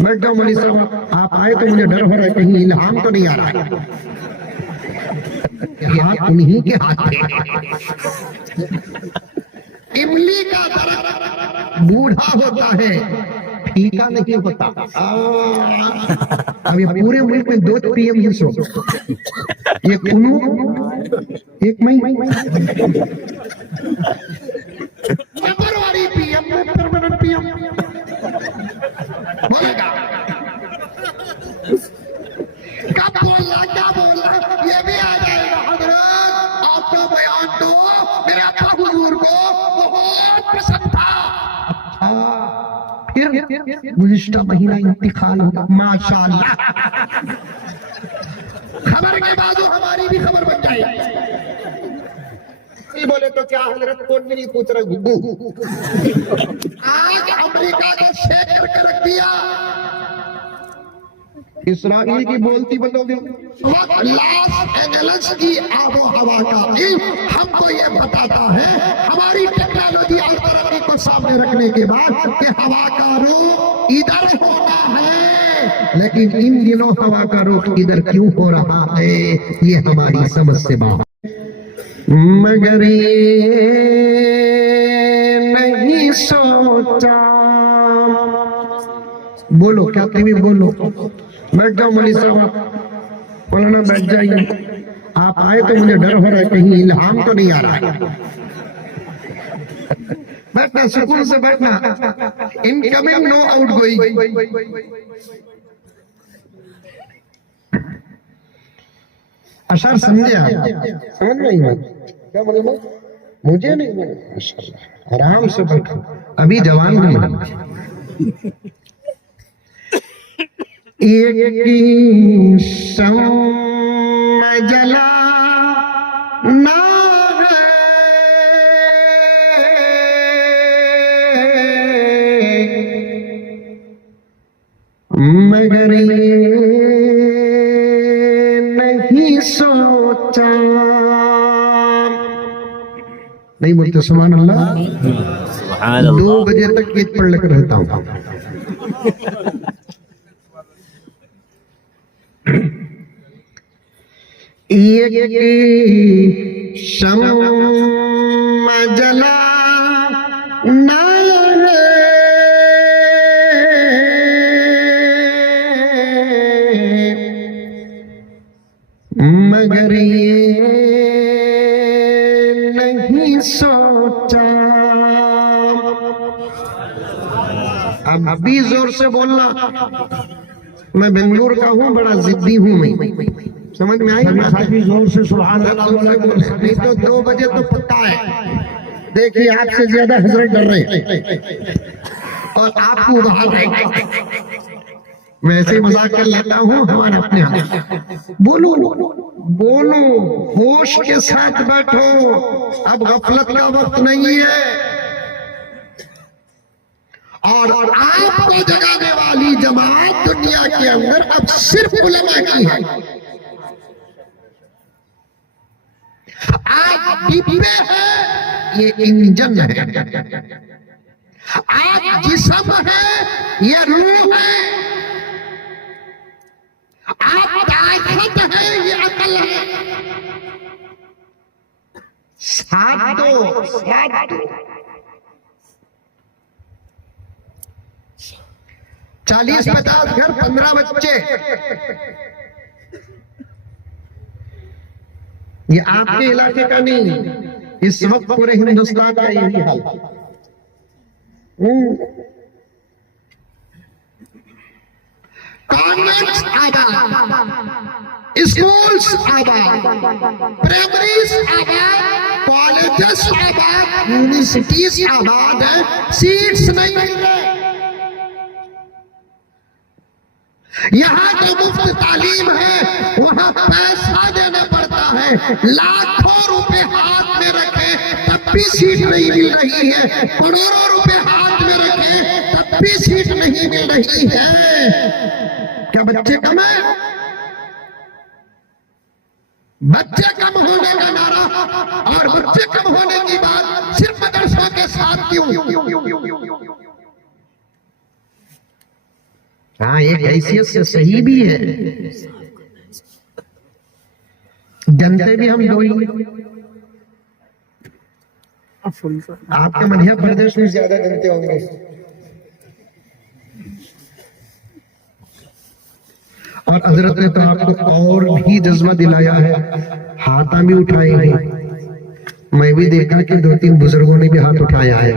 बैठ जाओ मौलवी साहब, आप आए तो मुझे डर हो रहा है कहीं इल्हाम तो नहीं आ रहा है। हाथ उन्हीं के हाथ थे। इमली का दरख्त बूढ़ा होता है, फीका नहीं होता। अब ये पूरे मुल्क में 2 पीएम ही सो, एक कुनू, एक मई। टेम्पररी पीएम में परमानेंट पीएम बोलेगा। कब बोलना, क्या बोलना, ये भी आ जाएगा। हजरत आपका बयान तो मेरे आका हुजूर को बहुत पसंद था। फिर गुज़िश्ता महीना इंतकाल होगा, माशाअल्लाह। खबर के बाद हमारी भी खबर बन जाएगी। बोले तो क्या हजरत, कौन भी नहीं पूछ रहा। गुग्गू आज अमेरिका का शेख करके रख दिया, इसराइल की बोलती बदल दो। लॉस एंजल्स की आबो हवा का इल्म हमको ये बताता है, हमारी टेक्नोलॉजी और तरक्की को सामने रखने के बाद कि हवा का रुख इधर होना है, लेकिन इन दिनों हवा का रुख इधर क्यों हो रहा है, ये हमारी समझ से बाहर। मगर ये नहीं सोचा। बोलो, क्या तुम्हें बोलो। बैठ जाओ मौलवी साहब, मौलाना बैठ जाइए। आप आए तो मुझे डर हो रहा है कहीं इल्हाम तो नहीं आ रहा है। बैठना, सुकून से बैठना। Incoming no outgoing. अशर समझे आप? समझ नहीं है क्या बोले? मुझे नहीं बोले। माशाअल्लाह, आराम से बैठो, अभी जवान नहीं। एक शम्म जला ना मगर नहीं सोचा। नहीं बोलते सुभान अल्लाह। 2 बजे तक गीत पढ़ लेकर रहता हूँ। ये शम्म जला ना मगर ये नहीं सोचा। अब भी जोर से बोलना। मैं बेंगलुरु का हूँ, बड़ा जिद्दी हूँ मैं, समझ में आई? जोर से सुभान अल्लाह बोले। नहीं तो 2 बजे तो पक्का है। देखिए आपसे ज्यादा हजरत डर रहे और आपको बाहर रहे। वैसे ही मजाक कर लेता हूँ, हमारा अपने हाथ। बोलो बोलो, होश के साथ बैठो, अब गफलत का वक्त नहीं है। और आपको जगाने वाली जमात दुनिया के अंदर अब सिर्फ उलमा की है। आज डिब्बे है, ये इंजन है। आज जिस्म है, ये रूह है। आप ताकत है, ये अकल है। साथ दो, साथ दो। 40-50 घर, 15 बच्चे। ये आपके इलाके का नहीं, इस वक्त पूरे हिंदुस्तान का यही हाल। कॉन्वेंट्स आबाद, स्कूल्स आबाद, प्राइमरीज आबाद, कॉलेजेस आबाद, यूनिवर्सिटीज आबाद है, सीट्स नहीं मिल रहे। यहाँ जो मुफ्त तालीम है, वहाँ पैसा देना पड़ता है। लाखों रुपए हाथ में रखे तब भी सीट नहीं मिल रही है। करोड़ों रुपए हाथ में रखे तब भी सीट नहीं मिल रही है। क्या बच्चे कम है? बच्चे कम होने का नारा और बच्चे कम होने की बात सिर्फ मदरसों के साथ क्यों? हाँ, एक हैसियत से सही भी है, जनते भी हम दो ही हैं। आपके मध्य प्रदेश में ज्यादा जनते होंगे। और हजरत ने तो आपको और भी जज्बा दिलाया है, हाथा भी उठाए हैं। मैं भी देखा कि 2-3 बुजुर्गों ने भी हाथ उठाया है।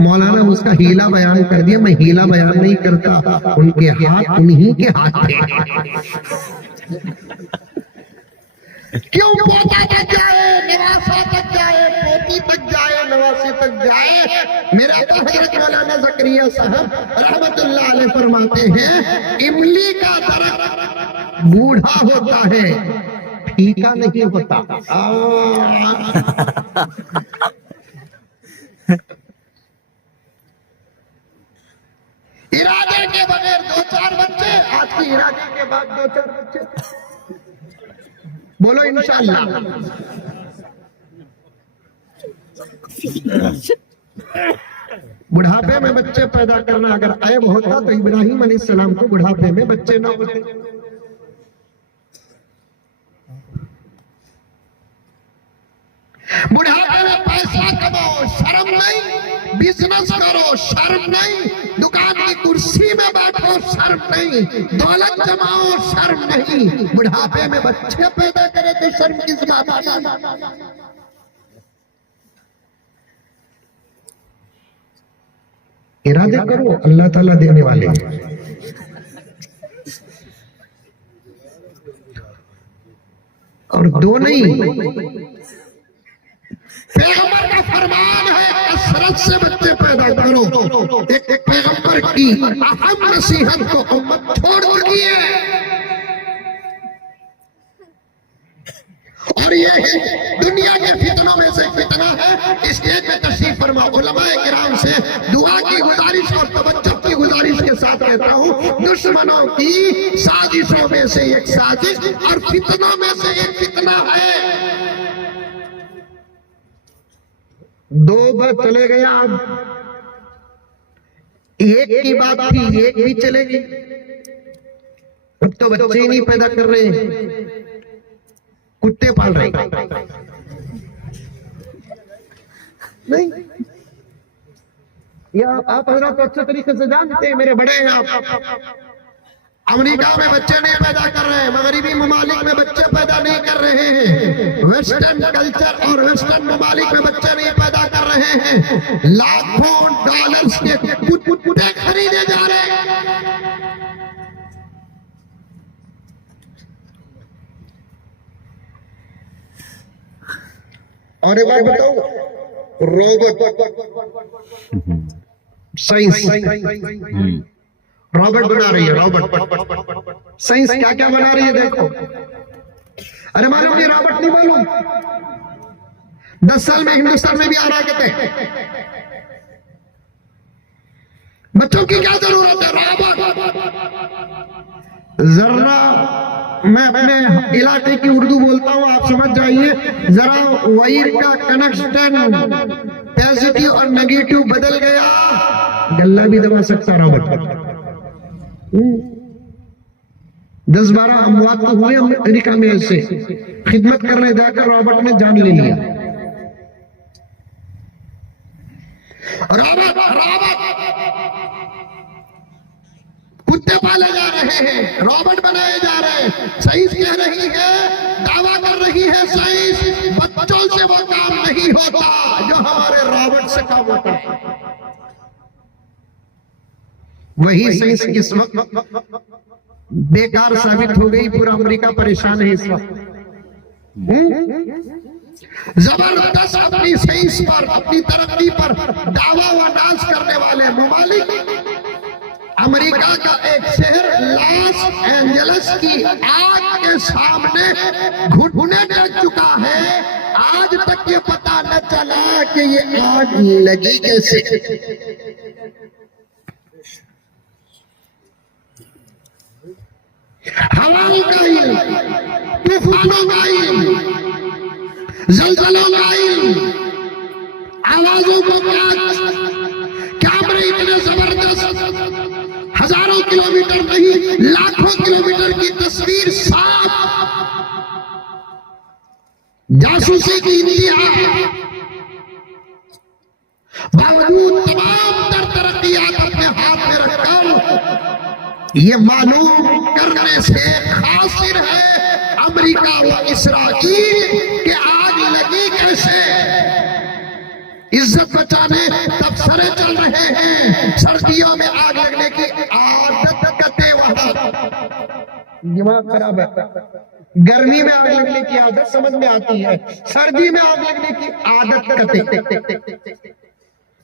मौलाना उसका हीला बयान कर दिया, मैं हीला बयान नहीं करता, उनके हाथ उन्हीं के हाथ थे। क्यों पोता तक जाए, नवासा तक जाए, पोती तक जाए, नवासे तक जाए। मेरा तो हजरत मौलाना ज़करिया साहब रहमतुल्लाह अलैह फरमाते हैं, इमली का दरख्त बूढ़ा होता है, फीका नहीं होता। इरादे के बगैर 2-4 बच्चे, आज की इरादे के बाद 2-4 बच्चे, बोलो इंशाअल्लाह। बुढ़ापे में बच्चे पैदा करना अगर ऐब होता तो इब्राहिम अलैहिस्सलाम को बुढ़ापे में बच्चे ना होते। बुढ़ापे में पैसा कमाओ, शर्म नहीं, बिजनेस करो, शर्म नहीं, दुकान की कुर्सी में बैठो, शर्म नहीं, दौलत जमाओ, शर्म नहीं, बुढ़ापे में बच्चे पैदा करे तो शर्म किस बात की। इरादे करो, अल्लाह ताला देने वाले हैं। और दो नहीं, पैगंबर का फरमान है कसरत से बच्चे पैदा करो। एक पैगंबर की अहम नसीहत को उम्मत छोड़ चुकी है, और ये दुनिया के फितनों में से फितना है। इसलिए मैं तशरीफ फरमा उलमाए किराम से दुआ की गुजारिश और तवज्जो की गुजारिश के साथ कहता हूँ, दुश्मनों की साजिशों में से एक साजिश और फितनों में से एक फितना है। 2 बार चले गया, अब एक की बात थी, एक भी चलेगी। अब तो बच्चे ही नहीं पैदा कर रहे हैं, कुत्ते पाल रहे नहीं। या आप हजरत अच्छे तरीके से जानते हैं, मेरे बड़े हैं आप, अमेरिका में बच्चे नहीं पैदा कर रहे हैं, मगरिबी ममालिक में बच्चे पैदा नहीं कर रहे हैं, वेस्टर्न कल्चर और वेस्टर्न ममालिक में बच्चे नहीं पैदा कर रहे हैं, लाखों डॉलर्स के कुत्ते खरीदे जा रहे हैं। और एक बात बताओ, रोबोट साइंस रॉबर्ट बना रही है, रॉबर्ट साइंस क्या क्या बना रही है देखो। अरे मालूम ये रॉबर्ट नहीं मालूम, 10 साल में हिंदुस्तान में भी आ रहा है कहते। बच्चों की क्या जरूरत है, रॉबर्ट। जरा मैं अपने इलाके की उर्दू बोलता हूं, आप समझ जाइए। जरा वायर का कनेक्शन पॉजिटिव और नेगेटिव बदल गया, गल्ला भी दबा सकता रॉबर्ट। 10-12 अमवात तो हुए अमेरिका में ऐसे, खिदमत करने जाकर रॉबर्ट ने जान ले लिया। रॉबर्ट कुत्ते पाले जा रहे हैं, रॉबर्ट बनाए जा रहे हैं। साइंस कह रही है, दावा कर रही है साइंस, बच्चों से वो काम नहीं होता जो हमारे रॉबर्ट से काम होता है। वही साइंस इस वक्त बेकार साबित हो गई, पूरा अमेरिका परेशान है इस वक्त। जबरदस्त अपनी साइंस पर, अपनी तरक्की पर दावा व नाज करने वाले ममालिक, अमेरिका का एक शहर लॉस एंजल्स की आग के सामने घुटने टेक चुका है। आज तक ये पता न चला कि ये आग लगी कैसे। हवाओं का इल्म, तूफानों का इल्म, जलजलों का इल्म, आवाजों को कैमरे इतने जबरदस्त। हजारों किलोमीटर नहीं, लाखों किलोमीटर की तस्वीर साफ, जासूसी की इंतहा, बावजूद तमाम तरक्कियात अपने हाथ में रखकर ये मालूम करने से खासिर है अमेरिका व इसराइल के आग लगी कैसे। इज्जत बचाने तबसरे चल रहे हैं, सर्दियों में आग लगने की आदत करते वहां दिमाग खराब है। गर्मी में आग लगने की आदत समझ में आती है, सर्दी में आग लगने की आदत करते।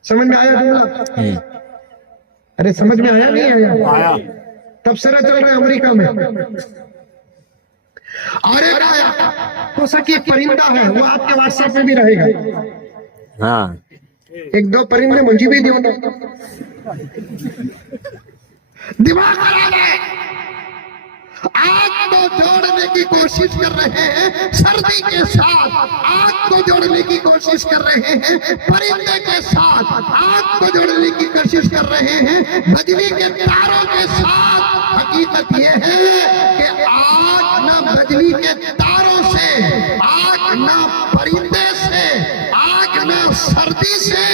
समझ में आया जुमला? अरे समझ में आया नहीं आया? तबसरा चल रहा है अमेरिका में। और एक आया तो सकी एक परिंदा है, वो आपके व्हाट्सएप में भी रहेगा। हाँ, एक दो परिंदे मुझे भी दियो ना। दिमाग खराब है। आग को जोड़ने की कोशिश कर रहे हैं सर्दी के साथ, आग को जोड़ने की कोशिश कर रहे हैं परिंदे के साथ, आग को जोड़ने की कोशिश कर रहे हैं बिजली के तारों के साथ। हकीकत यह है कि आग ना बिजली के तारों से, आग ना परिंदे से, आग ना सर्दी से,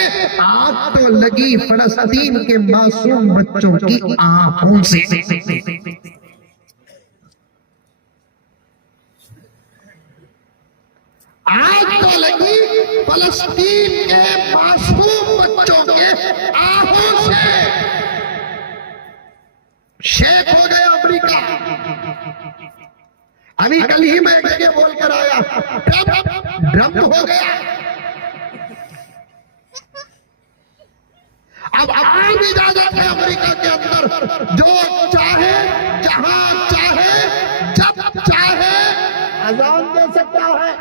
आग तो लगी फलस्तीन के मासूम बच्चों की आंखों से। आग तो लगी फलस्तीन के मासूम बच्चों के आंखों से। शेख हो गया अमेरिका। अभी कल ही मैं एक जगह बोलकर आया, ड्रम हो गया। अब आम इजाजत है अमेरिका के अंदर, जो चाहे जहां चाहे जब चाहे अजान दे सकता है।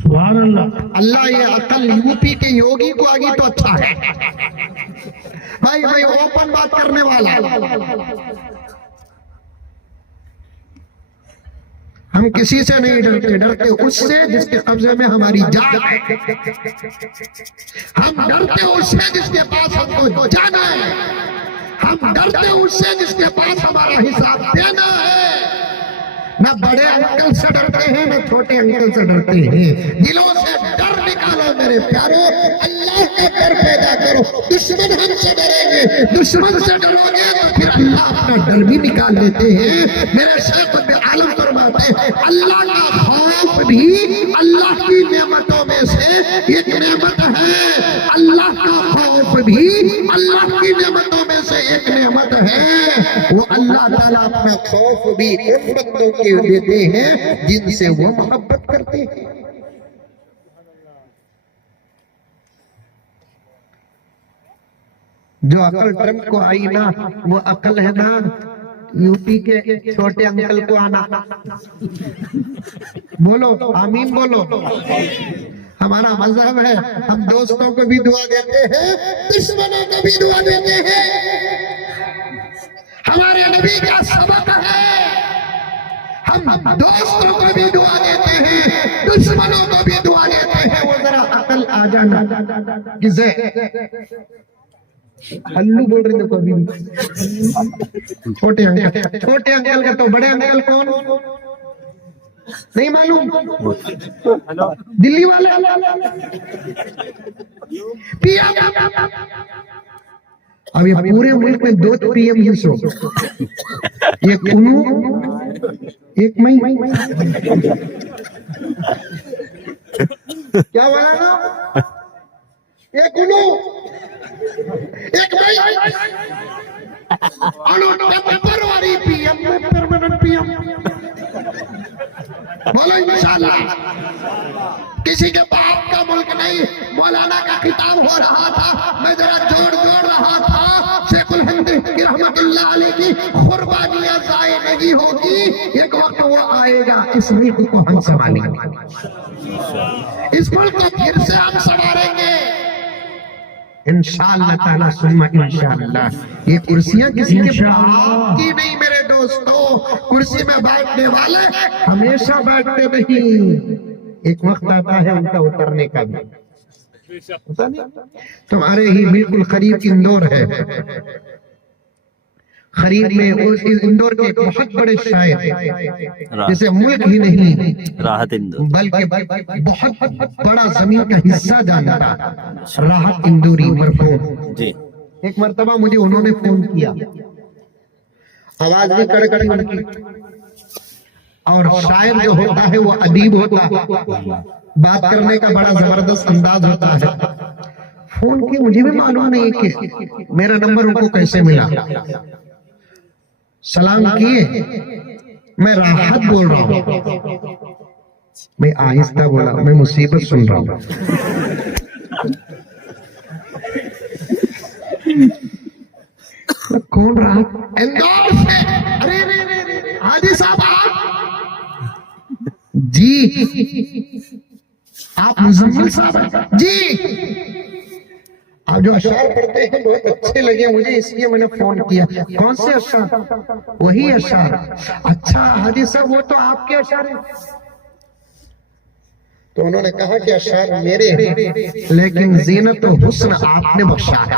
सुभान अल्लाह। अल्लाह ये अकल यूपी के योगी को आगे तो अच्छा है। भाई ओपन बात करने वाला। हम किसी से नहीं डरते, डरते उससे जिसके कब्जे में हमारी जान है। हम डरते उससे जिसके पास हमको जाना है। हम डरते उससे जिसके पास हमारा हिसाब देना है। ना बड़े अंकल से डरते हैं, ना छोटे अंकल से डरते हैं। दिलों से डर निकालो मेरे प्यारो, अल्लाह का डर पैदा करो। दुश्मन हमसे डरेंगे, दुश्मन से डरोगे तो फिर अल्लाह अपना डर भी निकाल देते हैं। मेरे शेख आलम फरमाते हैं अल्लाह का खौफ भी अल्लाह की नेमतों में से एक नेमत है। अल्लाह का खौफ भी अल्लाह की नेमतों में से एक नेमत है। वो अल्लाह ताला अपना खौफ भी उन बंदों के देते हैं जिनसे वो मोहब्बत करते हैं। जो अकल ट्रम्प को आई ना, वो अकल है ना यूपी के छोटे अंकल को आना। बोलो आमीन बोलो। हमारा मजहब है, हम दोस्तों को भी दुआ देते हैं, दुश्मनों को भी दुआ देते हैं। हमारे नबी का सबक है, हम दोस्तों को भी दुआ देते हैं, दुश्मनों को भी दुआ देते हैं। वो जरा अकल आ जाना। किसे हल्लू बोल रहे थे कभी? छोटे अंकल का तो बड़े अंकल कौन नहीं मालूम? दिल्ली वाले पीएम। अब ये पूरे मुल्क में 2 पीएम ही सो, एक उन्नू एक मई। क्या बोला ना? एक उन्नू एक मई। टेम्पररी पीएम में परमानेंट पीएम। बोलो इंशाल्लाह। किसी के बाप का मुल्क नहीं। मौलाना का खिताब हो रहा था, मैं जरा जोड़ रहा था। शेखुल हिंद रहमतुल्लाह अलैह की कुर्बानियां जाए नहीं होगी। एक वक्त वो आएगा, इस मुल्क को हम संभालेंगे, इस मुल्क को फिर से हम संभालेंगे इंशाअल्लाह ताला सुम्मा इंशाअल्लाह। ये कुर्सियां किसी के बाप की नहीं मेरे दोस्तों। कुर्सी में बैठने वाले हमेशा बैठते नहीं, एक वक्त आता है उनका उतरने का भी। पता नहीं। तुम्हारे ही बिल्कुल करीब इंदौर है। करीब में उस इंदौर के एक बहुत बड़े शायर, जैसे मुल्क ही नहीं राहत इंदौर, बल्कि बहुत बड़ा जमीन का हिस्सा जानता राहत इंदौरी मरहूम जी। एक मर्तबा मुझे उन्होंने फोन किया, आवाज भी कड़कड़ी उनकी, और शायर जो होता है वो अदीब होता है, बात करने का बड़ा जबरदस्त अंदाज होता है। फोन की मुझे भी मालूम नहीं कि मेरा नंबर उनको कैसे मिला। सलाम किए, मैं राहत बोल रहा हूँ। मैं आहिस्ता बोला, मैं मुसीबत सुन रहा हूँ। कौन राहत? इंदौर से। अरे रे रे रे हाजी साहब आप? जी। आप मुजम्मिल साहब हैं? जी। आप जो अशआर पढ़ते हैं बहुत अच्छे लगे मुझे, इसलिए मैंने फोन किया। कौन से अशआर? वही अशआर। अच्छा हाजी साहब वो तो आपके अशआर हैं। तो उन्होंने कहा कि अशआर मेरे हैं, लेकिन जीनत और हुस्न आपने बख्शा है।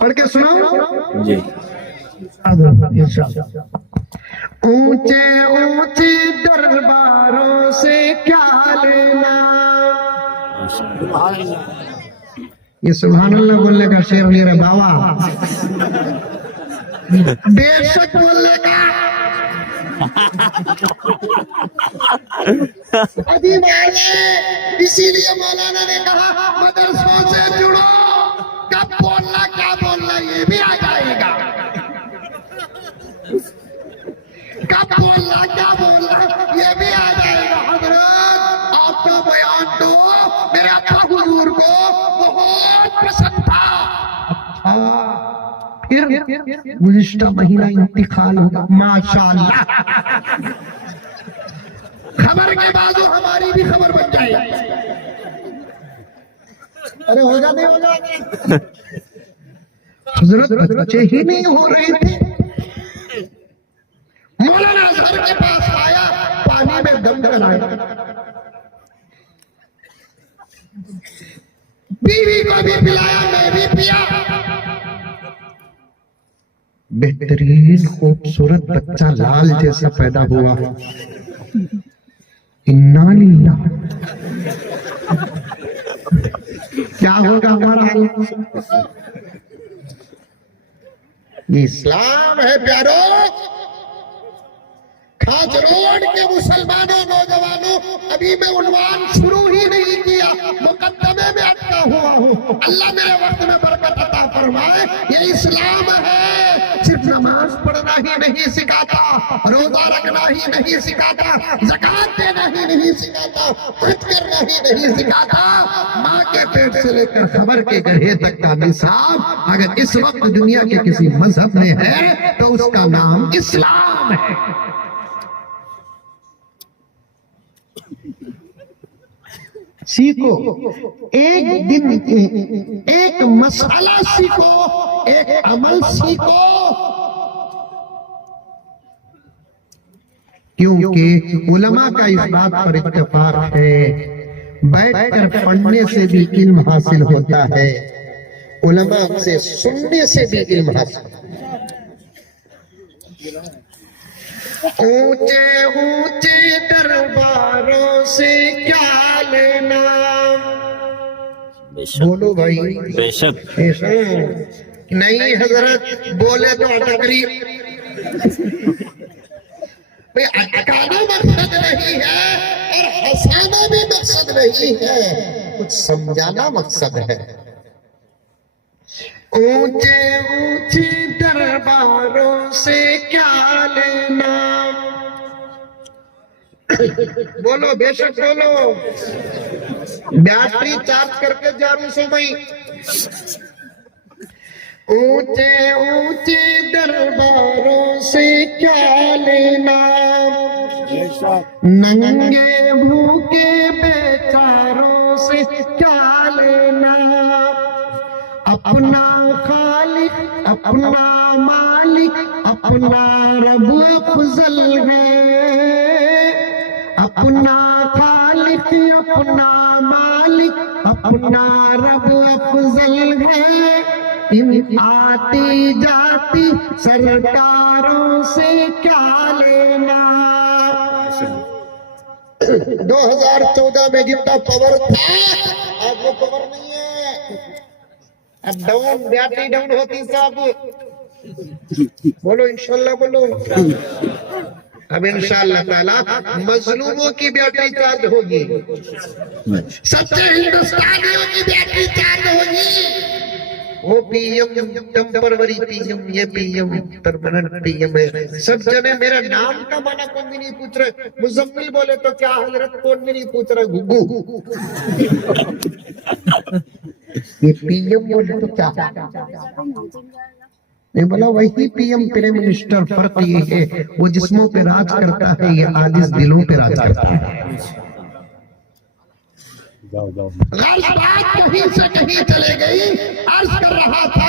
पढ़ के सुनाओ जी। ऊंचे ऊंचे दरबारों से क्या लेना। ये सुभान अल्लाह बोलने का शेर नहीं रे बाबा, बेशक बोलने का। अदीब वाले, इसीलिए मौलाना ने कहा मदरसों से जुड़ो, कब बोलना क्या बोलना ये भी आ जाएगा, कब बोलना क्या बोलना ये भी आ जाएगा। हजरत आपका बयान तो मेरे आका हुजूर को बहुत पसंद था। फिर गुज़िश्ता महीना इंतकाल होगा, माशाअल्लाह। खबर के बाजू हमारी भी खबर बन जाएगी। अरे हो जाने हो जाने। हजरत बच्चे ही नहीं हो रहे थे, मौलाना अजहर के पास आया, पानी में दम कराया, बीवी को भी पिलाया, मैं भी पिया। बेहतरीन खूबसूरत बच्चा लाल जैसा पैदा हुआ। इन्ना लिल्लाह। क्या होगा हमारा हाल? ये इस्लाम है प्यारो। खाज रोड के मुसलमानों नौजवानों, अभी मैं उन्वान शुरू ही नहीं किया, मुकद्दमे में अटका हुआ हूँ। अल्लाह मेरे वक्त में बरकत अता फरमाए। ये इस्लाम है, सिर्फ नमाज पढ़ना ही नहीं सिखाता, रोजा रखना ही नहीं सिखाता, ज़कात देना ही नहीं सिखाता, हज करना ही नहीं सिखाता। माँ के पेट से लेकर खबर के गड्ढे तक का निसाब अगर इस वक्त दुनिया के किसी मजहब में है तो उसका नाम इस्लाम है। सीखो, एक दिन एक मसाला सीखो, एक अमल सीखो, क्योंकि उलमा का इस बात पर इत्तेफाक है, बैठकर पढ़ने से भी इल्म हासिल होता है, उलमा से सुनने से भी इल्म हासिल होता है। ऊंचे ऊंचे दरबारों से क्या लेना। बोलो भाई। बेशक नहीं हजरत, बोले तो अटकरी। अटकाना मकसद नहीं है और हंसाना भी मकसद नहीं है, कुछ समझाना मकसद है। ऊंचे ऊंचे दरबारों से क्या लेना। बोलो बेशक बोलो। बैटरी चार्ज करके जा रहा हूं सो भाई। ऊंचे ऊंचे दरबारों से क्या लेना, नंगे भूखे बेचारों से क्या लेना। अपना खालिक अपना मालिक अपना रब अफजल है, अपना खालिक अपना मालिक अपना रब अफजल है, इन आती जाती सरकारों से क्या लेना। 2014 में जितना पावर था आज वो पावर नहीं है। अब डाउन बैटरी डाउन होती सब। बोलो इंशाल्लाह बोलो। अब इंशाल्लाह ताला मजलूमों की बैटरी चार्ज होगी, सच्चे हिंदुस्तानियों की बैटरी चार्ज होगी। वो पीएम टेम्परवरी पीएम, ये पीएम परमानेंट पीएम है। सब जने मेरा नाम का माना कौन भी नहीं पूछ रहे। मुजम्मिल बोले तो क्या हजरत, कौन भी नहीं पूछ रहा गुग्गू। ये पीएम बोले तो क्या नहीं बोला, वही पीएम प्राइम मिनिस्टर। फर्क ये है वो जिस्मों पे राज करता है, ये आजिज दिलों पे राज करता है। बात कहीं से कहीं चले गई। अर्ज कर रहा था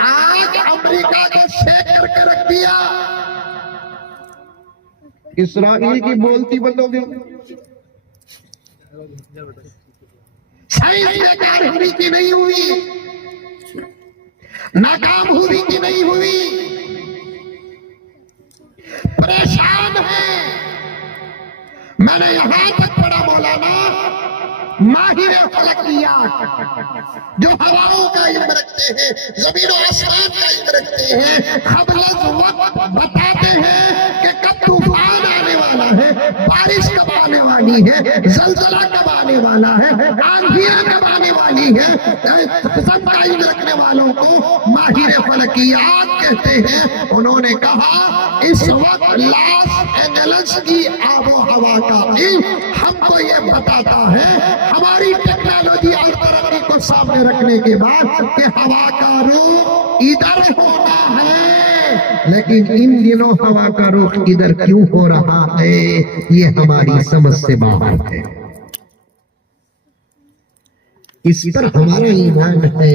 आज अमेरिका को शेक करके रख दिया, इसराइल की बोलती बंद हो गई। साइंस बेकार हुई कि नहीं हुई, नाकाम हुई कि नहीं हुई, परेशान है। मैंने यहां तक पढ़ा मौलाना माहिर फलकियात जो हवाओं का इल्म रखते हैं, जमीन और आसमान का इल्म रखते हैं, वक्त बताते हैं कि कब तूफान आने वाला है, बारिश कब आने वाली है, जलजला कब आने वाला है, आंधियां कब आने वाली है। सब का इल्म रखने वालों को माहिर फलकियात कहते हैं। उन्होंने कहा इस वक्त लॉस एंजल्स की आबो हवा का इल्म हमको ये बताता है, हमारी टेक्नोलॉजी और तरक्की को सामने रखने के बाद कि हवा का रुख इधर होना है, लेकिन इन दिनों हवा का रुख इधर क्यों हो रहा है ये हमारी समझ से बाहर है। इस पर हमारा ईमान है,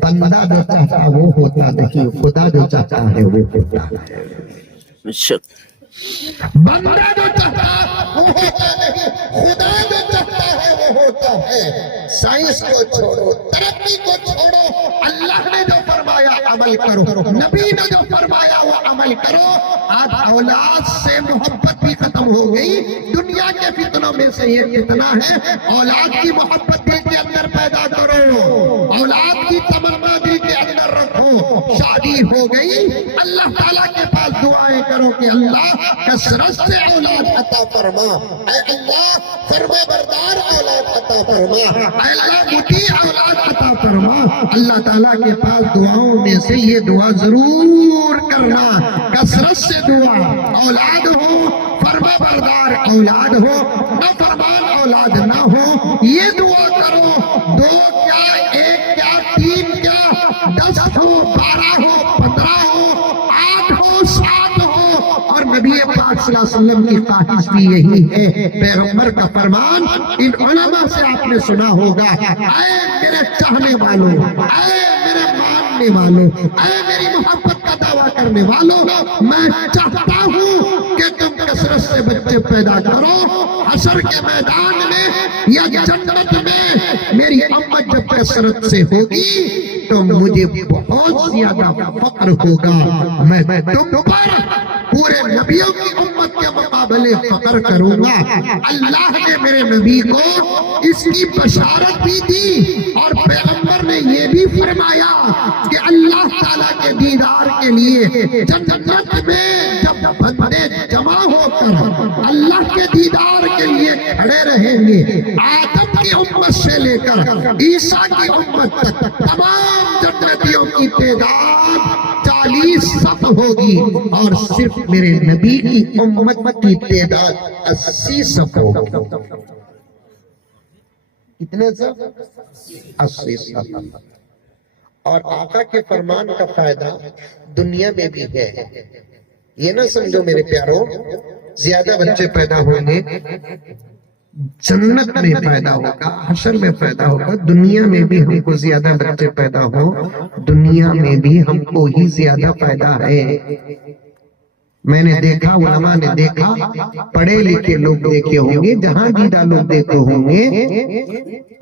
बंदा जो चाहता वो होता नहीं, खुदा जो चाहता है वो होता है। बंदा जो चाहता वो होता नहीं, खुदा जो चाहता है वो होता है। साइंस को छोड़ो, तरक्की को छोड़ो, अल्लाह ने जो फरमाया अमल करो, नबी ने जो फरमाया वो अमल करो। आज औलाद से मोहब्बत भी खत्म हो गई। दुनिया के फितनों में से ये फितना है, औलाद की मोहब्बत दिल के अंदर पैदा करो, औलाद की तमन्ना दिल के अंदर रखो। शादी हो गई, अल्लाह ताला के पास दुआएं करो कि अल्लाह कसरत से औलाद अता फरमा, ऐ अल्लाह फरमा बरदार औलाद अता फरमा, ऐ अल्लाह मुती औलाद अता फरमा। अल्लाह ताला के पास दुआओं में से ये दुआ जरूर करना, कसरत से दुआ, औलाद हो, फरमा बरदार औलाद हो, न फरमान औलाद ना हो, ये दुआ करो। 2 क्या, 1 क्या, 3 क्या, 10 हो, 12 हो, 15 हो, 8 हो, 7 हो। और नबी पाक सल्लल्लाहु अलैहि वसल्लम की ख्वाहिश भी यही है, पैगंबर का फरमान इन उलमा से आपने सुना होगा, ऐ मेरे चाहने वालों, ऐ मेरे मानने वालों, ऐ मेरी मोहब्बत का दावा करने वालों, मैं चाहता हूँ कि तुम कसरत से बच्चे पैदा करो। हशर के मैदान में या जन्नत में मेरी उम्मत जब कसरत से होगी तो मुझे बहुत ज्यादा फक्र होगा। मैं तुम पर पूरे नबियों की उम्मत के मुकाबले फक्र करूंगा। अल्लाह ने मेरे नबी को इसकी बशारत भी दी और पैगंबर ने ये भी फरमाया कि अल्लाह ताला के दीदार के लिए जन्नत में जब बंदे जमा होकर अल्लाह के दीदार के लिए खड़े रहेंगे, आदम की उम्मत से लेकर ईसा की उम्मत तक तमाम जन्नतियों की तादाद 40 सफ होगी और सिर्फ मेरे नबी की उम्मत की तादाद 80 सफ होगी। कितने सफ? 80 सफ। और आका के फरमान का फायदा दुनिया में भी है। ये ना समझो मेरे प्यारों ज्यादा बच्चे पैदा होंगे, जन्नत में पैदा होगा, हशर में पैदा होगा, दुनिया में भी हमको ज्यादा बच्चे पैदा हो, दुनिया में भी हमको ही ज्यादा फायदा है। मैंने देखा, उलमा ने देखा, पढ़े लिखे लोग देखे होंगे, जहां दीदा लोग देखे होंगे,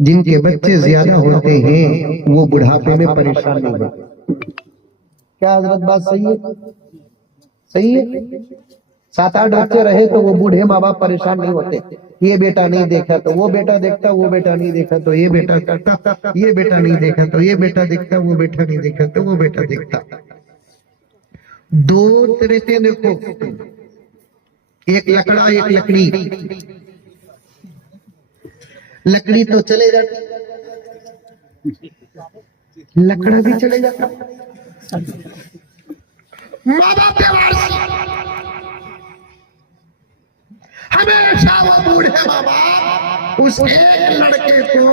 जिनके बच्चे ज्यादा होते हैं वो बुढ़ापे में परेशान नहीं होते। क्या हजरत बात सही है? सही है। 7-8 बच्चे रहे तो वो बूढ़े माँ बाप परेशान नहीं होते। ये बेटा नहीं देखा तो वो बेटा देखता, वो बेटा नहीं देखा तो ये बेटा देखता, ये बेटा नहीं देखा तो ये बेटा देखता, वो बेटा नहीं देखा तो वो बेटा देखता। 2 तरीके देखो, एक लकड़ा एक लकड़ी। लकड़ी तो चले जाती, लकड़ा भी चले जाता। माँ बाप के वारिस हमेशा वो बूढ़े माँ बाप उस एक लड़के को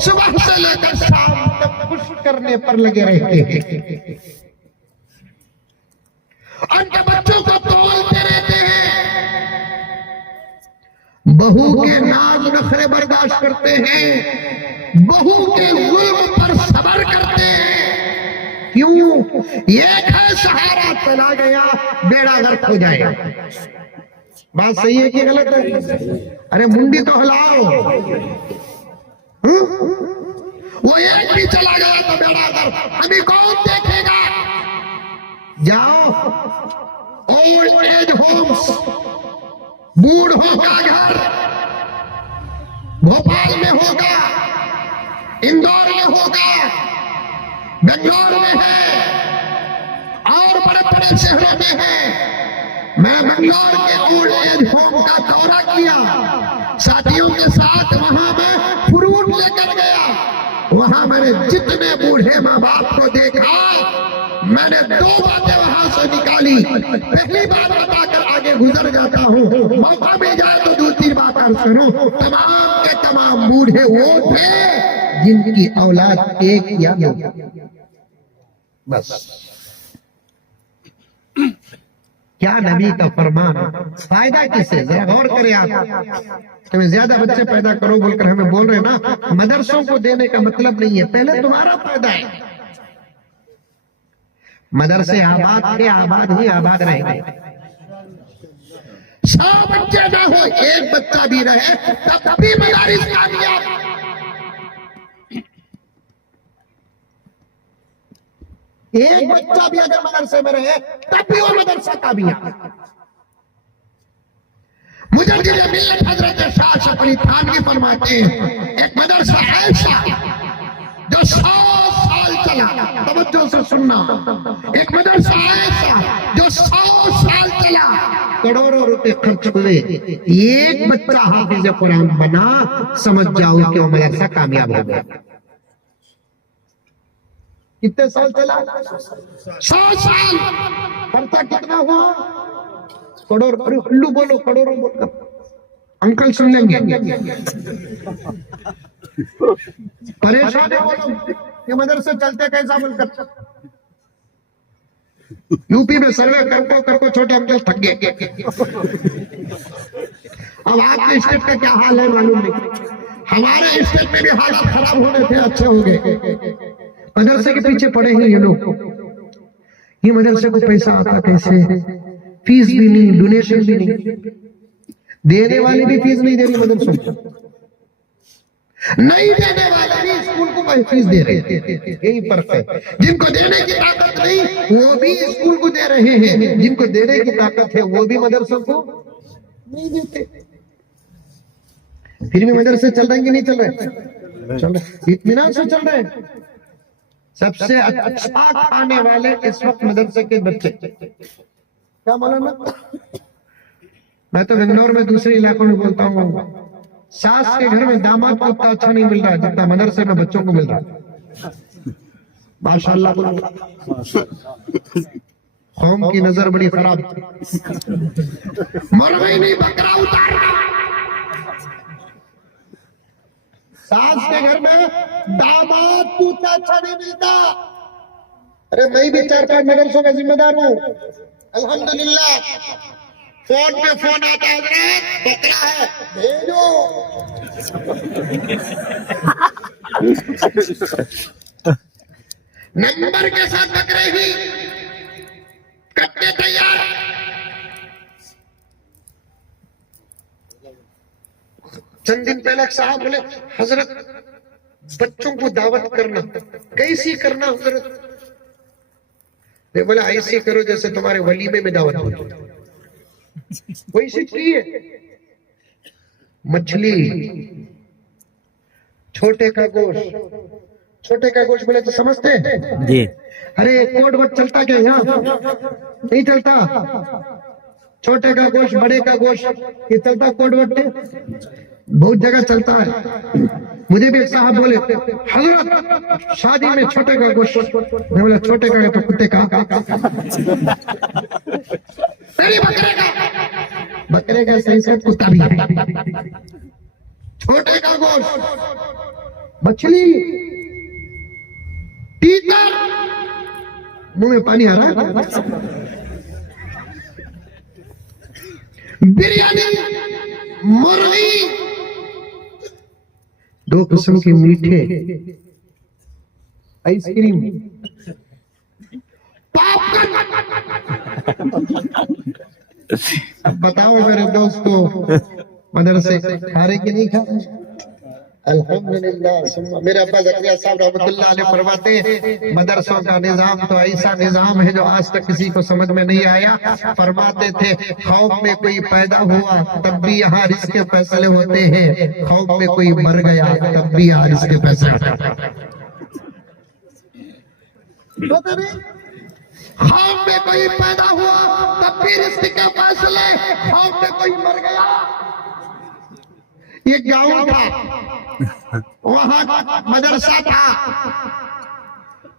सुबह से लेकर शाम तक खुश करने पर लगे रहते हैं, उनके बच्चों को तोलते रहते हैं, बहू के नाज नखरे बर्दाश्त करते हैं, बहू के जुल्म पर सब्र करते हैं। क्यों? एक है सहारा, चला गया बेड़ा गर्क हो जाएगा। बात सही है कि गलत है? अरे मुंडी तो हिलाओ। वो एक भी चला गया तो बेड़ा गर्क, हमें कौन देखेगा? जाओ ओल्ड एज होम्स, बूढ़ों का घर भोपाल में होगा, इंदौर में होगा, बेंगलोर में है और बड़े बड़े शहरों में है। मैं बेंगलोर के ओल्ड एज होम का दौरा किया, साथियों के साथ वहां मैं फ्रूट लेकर गया। वहां मैंने जितने बूढ़े माँ बाप को देखा, मैंने 2 बातें वहां से निकाली। पहली बात बताकर आगे गुजर जाता हूँ, मौका मिल जाए तो दूसरी बात और सुनो। तमाम के तमाम बूढ़े वो थे जिनकी औलाद 1 या 2 बस। क्या नबी का फरमान, फायदा किसे? जरा गौर करें आप। तुम्हें ज्यादा बच्चे पैदा करो बोलकर हमें बोल रहे ना, मदरसों को देने का मतलब नहीं है, पहले तुम्हारा फायदा है। मदरसे आबाद थे, आबाद ही आबाद रहेंगे। 100 बच्चे ना हो, 1 बच्चा भी रहे तब भी मदारिस कामयाब। एक बच्चा भी अगर मदरसे में रहे तब भी वो मदरसा कामयाब। मुझे हजरत शाह शफी थानवी फरमाते हैं, एक मदरसा ऐसा जो 100 साल चला, तवज्जो से सुनना, एक मदरसा ऐसा जो 100 साल चला, करोड़ों रुपए खर्च हुए, एक बच्चा हाफिज कुरान बना, समझ जाओ कि वो मदरसा कामयाब हो गया। कितने साल चला? 100 साल। खर्चा कितना हुआ? करोड़। अरे उल्लू बोलो, करोड़ों बोलो, अंकल सुन लेंगे। परेशान है वो लोग, ये मदरसे चलते कैसा बोलकर। यूपी में सर्वे करको छोटे अंकल थक गए। अब आपके स्टेट का क्या हाल है मालूम नहीं, हमारे स्टेट में भी हालात खराब होने थे, अच्छे हो गए। मदरसे के पीछे पड़े हैं ये लोग। ये मदरसे को पैसा आता कैसे? फीस भी नहीं, डोनेशन भी नहीं, देने वाले भी फीस नहीं दे रही मदरसों को, नहीं देने वाले भी स्कूल को फीस दे रहे हैं। यही फर्क है। जिनको देने की ताकत नहीं वो भी स्कूल को दे रहे हैं, जिनको देने की ताकत है वो भी मदरसों को नहीं देते। फिर भी मदरसे चल रहे हैं कि नहीं चल रहे? चल रहे, इत्मीनान से चल रहे हैं। सबसे अच्छा खाने वाले इस वक्त मदरसे के बच्चे। क्या मालूम? मैं तो बेंगलोर में दूसरे इलाकों में बोलता हूँ, सास के घर में दामाद को उतना अच्छा नहीं मिल रहा जितना मदरसे में बच्चों को मिल रहा है। माशाअल्लाह। कौम की नजर बड़ी खराब, मरवाई नहीं बकरा उतार रहा। सास के घर में दामाद को उतना अच्छा नहीं मिलता। अरे मैं भी 4-5 मदरसों का जिम्मेदार हूँ, अल्हम्दुलिल्लाह। फोन पे फोन आता है, बकरा है भेजो। नंबर के साथ बकरे ही कटने तैयार, चंद दिन पहले एक साहब बोले, हजरत बच्चों को दावत करना कैसी करना हजरत? बोले ऐसी करो जैसे तुम्हारे वलीमे में दावत हो, वैसी चाहिए। मछली, छोटे का गोश्त, छोटे का गोश्त बोले तो समझते हैं जी। अरे कोड वर्ड चलता क्या यहाँ? नहीं चलता। छोटे का गोश्त, बड़े का गोश्त ये चलता कोड वर्ड? बहुत जगह चलता है। मुझे भी एक साहब बोले, हजरत शादी में छोटे का गोश्त। मैं बोला छोटे का तो कुत्ते का, बकरे का, बकरे का सही से कुत्ता भी है। छोटे का गोश्त, मछली, तीतर, मुंह में पानी आ रहा है। बिरयानी, मुर्गी, दो किस्म के मीठे, आइसक्रीम, अब बताओ मेरे दोस्तों, मदरसे खा रहे कि नहीं खा रहे? अल्हम्दुलिल्लाह। मेरे अब्बा ज़करिया साहब रहमतुल्लाह अलैह फरमाते हैं, मदरसों का निजाम तो ऐसा निजाम है जो आज तक किसी को समझ में नहीं आया। फरमाते थे, खौफ में कोई पैदा हुआ तब भी यहाँ रिस्क के फैसले होते हैं, खौफ में कोई मर गया तब भी यहाँ रिस्क के फैसले होते हैं। खौफ में कोई पैदा हुआ तब भी रिस्क के फैसले, खौफ में कोई मर गया। ये गाँव था, वहां मदरसा था,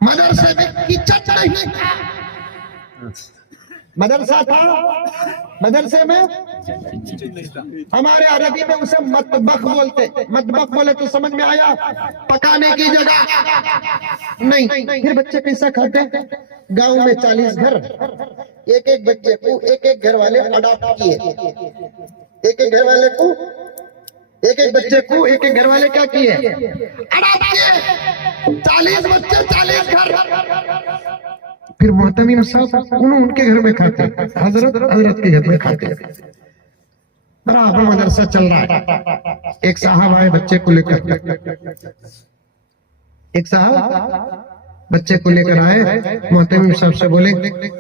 मदरसे में किचन नहीं था, मदरसा था, मदरसे में हमारे अरबी में उसे मतबख बोलते। मतबख बोले तो समझ में आया, पकाने की जगह नहीं। फिर बच्चे कैसा खाते? गांव में 40 घर, एक एक बच्चे को एक एक घर वाले अडॉप्ट किए, एक एक घर वाले को, एक एक बच्चे को एक एक घर वाले क्या किए? अडॉप्ट किए। 40 बच्चे 40 घर। फिर मोहतमीम साहब उनके घर में खाते, हजरत के घर में खाते। बराबर मदरसा चल रहा है। एक साहब आए बच्चे को लेकर, एक साहब बच्चे को लेकर आए, मोहतमीम साहब से बोले,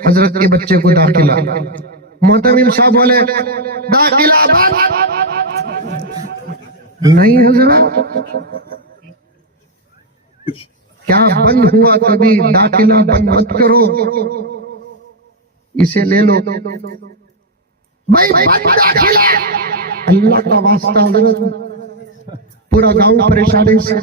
हजरत के बच्चे को दाखिला। मोहतमीम साहब बोले, दाखिला नहीं हजरत, क्या बंद हुआ तभी, दाखिला बंद मत करो, इसे ले लो भाई, बंद दाखिला। अल्लाह का वास्ता हजरत, पूरा गांव परेशानी से,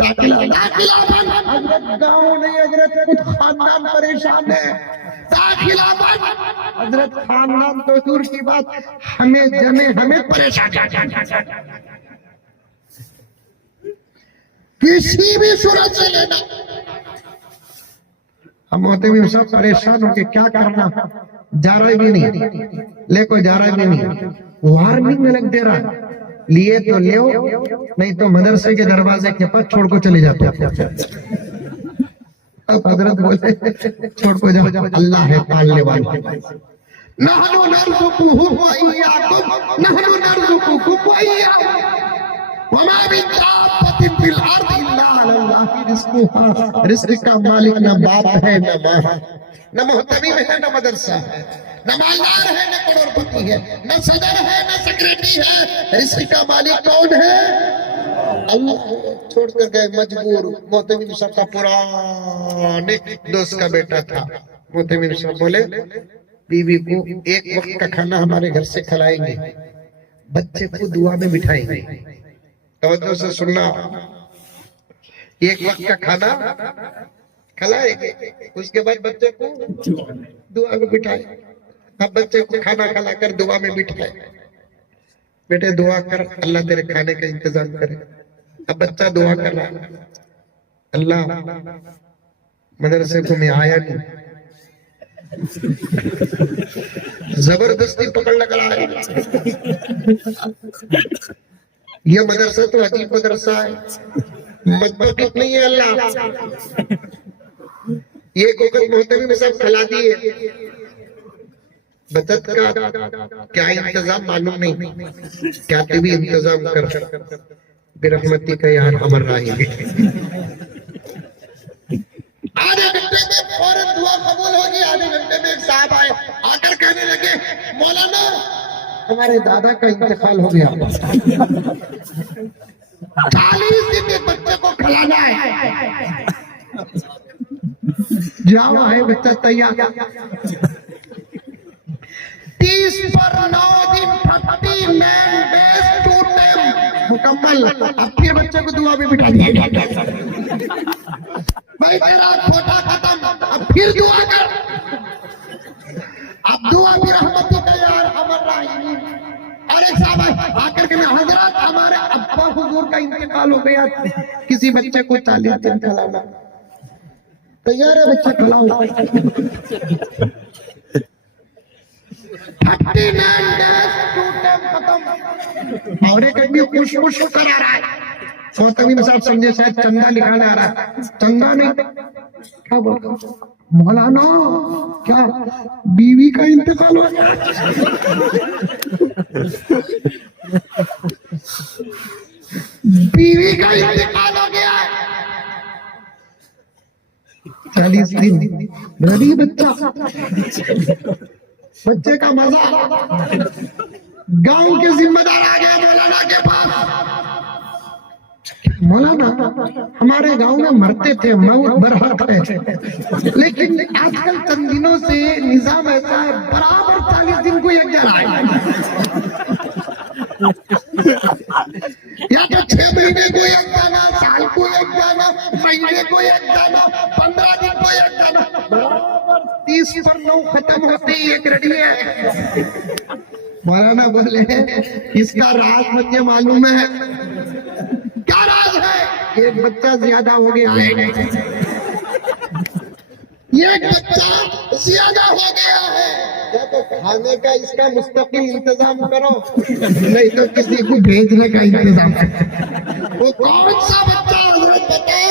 दाखिला बंद। हजरत गांव नहीं हजरत, खुद खानदान परेशान है, दाखिला बंद। हजरत खानदान तो दूर की बात, हमें परेशान, किसी भी सूरत से लेना। हम होते भी सब परेशान होके क्या करना, जा रहे भी नहीं, लेको जा रहे भी नहीं, वार्निंग अलग दे रहा, लिए तो ले, नहीं तो मदरसे के दरवाजे के पास छोड़ को चले जाते। अब हजरत बोले, छोड़ को जाओ, अल्लाह है पालने वाला। नहनु नरजुकुहु व इय्याकुम, नहनु नरजुकुकुम व इय्याकुम, वमा मिन दाब्बतिन फिल अर्दि इल्ला अल्लाहि रिज़्कुहा। रिज़्क का मालिक न बाप है, न माँ है, न मोहतमीम है, न मदरसा है, न मालदार है, न करोड़पति है, न सदर है, न सेक्रेटरी है। रिज़्क का मालिक कौन है? अल्लाह। छोड़कर गए मजबूर। मोहतमीम साहब का पुराने दोस्त का बेटा था। मोहतमीम साहब बोले, बीवी को एक वक्त का खाना हमारे घर से खिलाएंगे, बच्चे को दुआ में बिठाएंगे। तवज्जो से सुनना, एक वक्त का खाना खिलाएंगे, उसके बाद बच्चे को दुआ में बिठाए। अब बच्चे को खाना खिलाकर दुआ में बिठाए, बेटे दुआ कर, अल्लाह तेरे खाने का इंतजाम करे। अब बच्चा दुआ कर रहा है, अल्लाह मदरसे को मैं आया नहीं, जबरदस्ती पकड़ लगा आया। यह मदरसा तो अजीब मदरसा है, मजबूत नहीं है। अल्लाह ये कोकत मोहतमी में सब खिला दिए, बचत का क्या इंतजाम मालूम नहीं, क्या भी इंतजाम कर बिरहमती का यार अमर राही। आधे घंटे में फौरन दुआ कबूल होगी। आधे घंटे में एक साहब आए, आकर कहने लगे मौलाना हमारे दादा का इंतकाल हो गया, 40 दिन एक बच्चे को खिलाना है। जाओ है बच्चा तैयार। 30 पर 9 दिन 30 मैन बेस 2 टाइम मुकम्मल। अब फिर बच्चे को दुआ में बिठा दिया। भाई तेरा छोटा खत्म, अब फिर दुआ कर। अब दुआ भी रहमती का यार अमर राही। अरे साहब आकर के हजरत हमारे अब्बा हुजूर का इंतकाल हो गया, किसी बच्चे को 40 दिन खिलाना। तैयार है बच्चा खिलाओ। 39 days 2 टाइम खत्म। और एक आदमी खुश करा रहा है। मोहतमी में साहब समझे शायद चंदा निकालने आ रहा है। चंदा नहीं, क्या बोल मौलाना क्या बीवी का इंतकाल हो गया? बीवी का इंतकाल हो गया। 40 दिन गरीब बच्चा, बच्चे का मजा। गांव के जिम्मेदार आ गया मौलाना के पास। मौलाना हमारे गांव में मरते थे, मौत बरहक है, लेकिन आजकल चंद दिनों से निजाम ऐसा है बराबर 40 दिन को एक जन आए, या तो 6 महीने को एक जाना, साल को एक जाना, महीने को एक जाना, 15 दिन को एक जाना। 30 पर 9 खत्म होते ही एक रेडी है। मौलाना बोले इसका राज मुझे मालूम है। क्या राज है? एक बच्चा ज्यादा हो गया है, एक बच्चा ज्यादा हो गया है। या तो खाने का इसका मुस्तकिल इंतजाम करो, नहीं तो किसी को भेजने का इंतजाम करो। वो कौन सा बच्चा बताओ,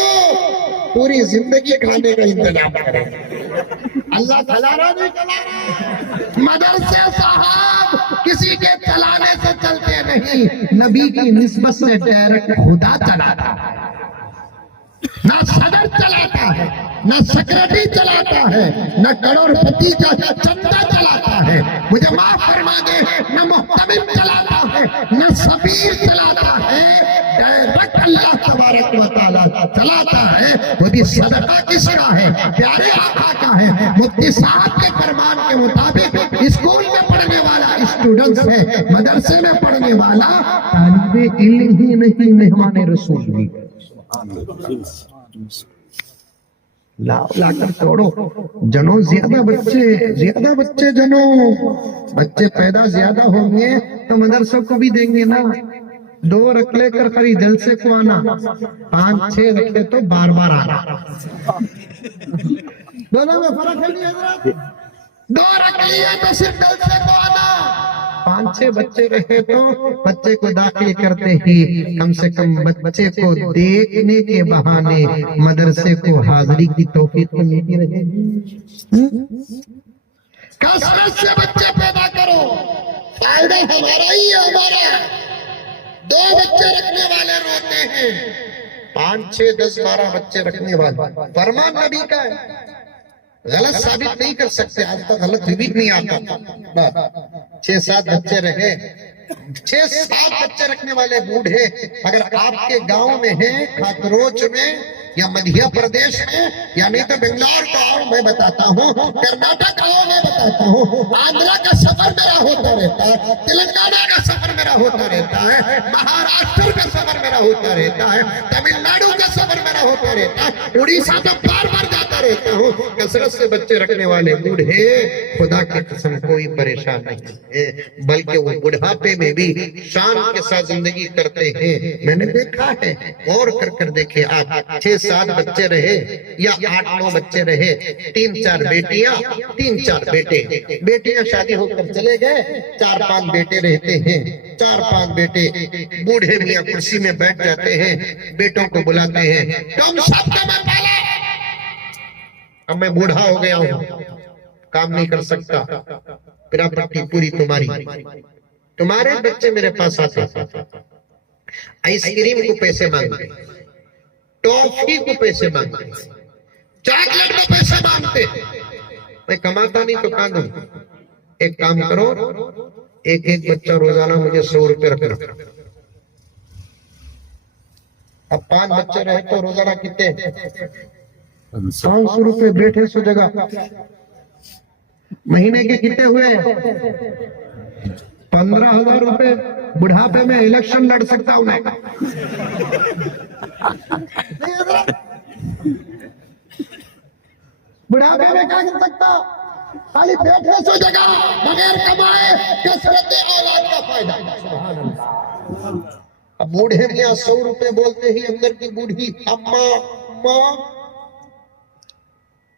पूरी जिंदगी खाने का इंतजाम करे। अल्लाह चला रहा नहीं चला रहा। मदरसे साहब किसी के चलाने से चलते नहीं, नबी की निस्बत से डायरेक्ट खुदा चलाता है। ना सदर चलाता है, ना सेक्रेटरी चलाता है, ना करोड़पति का चंदा चलाता है, मुझे माफ फरमा दे, ना मुहतमिम चलाता है, ना सबीर चलाता है, डायरेक्ट अल्लाह तबारक व तआला चलाता है। वो भी सदका किसका है? प्यारे आका का है। मुफ्ती साहब के फरमान के मुताबिक स्कूल में पढ़ने वाला स्टूडेंट्स है, मदरसे में पढ़ने वाला तालिबे इल्म ही नहीं, मेहमान रसूल भी। लाकर छोड़ो जनो, ज्यादा बच्चे जनो, बच्चे पैदा ज्यादा होंगे तो मदरसों को भी देंगे ना। 2 रख लेकर खरी जलसे को आना, 5-6 रखे तो बार आना। दोनों में फर्क है नहीं हजरत? 2 रख लिए तो सिर्फ जलसे को आना, 5-6 बच्चे रहे तो बच्चे को दाखिल करते ही कम से कम बच्चे को देखने के बहाने मदरसे को हाजिरी की तौफीक तो मिलती रहेगी। कसरत से बच्चे पैदा करो, फायदा हमारा ही है। हमारा 2 बच्चे रखने वाले रोते हैं, 5, 6, 10, 12 बच्चे रखने वाले फरमान नबी का है। गलत साबित नहीं कर सकते, आज तक गलत भी नहीं आता। 6-7 बच्चे रहे, 6-7 बच्चे रखने वाले बूढ़े अगर आपके गांव में है, खाकरोच में या मध्य प्रदेश में, या नहीं तो बेंगलोर का आओ मैं बताता हूँ, कर्नाटक आओ मैं बताता हूँ, आंध्रा का सफर मेरा होता रहता है, तेलंगाना का सफर मेरा होता रहता है, महाराष्ट्र का सफर मेरा होता रहता है, तमिलनाडु का सफर मेरा होता रहता है, उड़ीसा तो बार जाता रहता हूँ। कसरत से बच्चे रखने वाले बूढ़े खुदा की कसम कोई परेशान नहीं है, बल्कि वो बुढ़ापे में भी शान के साथ जिंदगी करते हैं। मैंने देखा है, और कर देखे आप, 6-7 बच्चे रहे या 8-9 बच्चे रहे, 3-4 बेटियां, 3-4 बेटे, बेटियां शादी होकर चले गए, 4-5 बेटे रहते हैं, 4-5 बेटे। बूढ़े मियां कुर्सी में बैठ जाते हैं, बेटों को बुलाते हैं, तुम सबको मैं पाला, अब मैं बूढ़ा हो गया हूँ, काम नहीं कर सकता, प्रॉपर्टी पूरी तुम्हारी। तुम्हारे बच्चे मेरे पास आते, आइसक्रीम को पैसे मांगते, टॉफी को पैसे मांगते, चॉकलेट को पैसे मांगते। मैं कमाता नहीं तो कहां दूं? एक काम करो, एक एक बच्चा रोजाना मुझे 100 रुपए रखना। अब 5 बच्चे रहे तो रोजाना कितने? 500 रुपए, बैठे 100 जगह। महीने के कितने हुए? 15,000 रुपए। बुढ़ापे में इलेक्शन लड़ सकता हूं मैं। बुढ़ापे में क्या कर सकता? खाली बैठे 100 जगह, बगैर कमाए, कसरत औलाद का फायदा। अब बूढ़े मियां 100 रुपए बोलते ही अंदर की बूढ़ी अम्मा अम्मा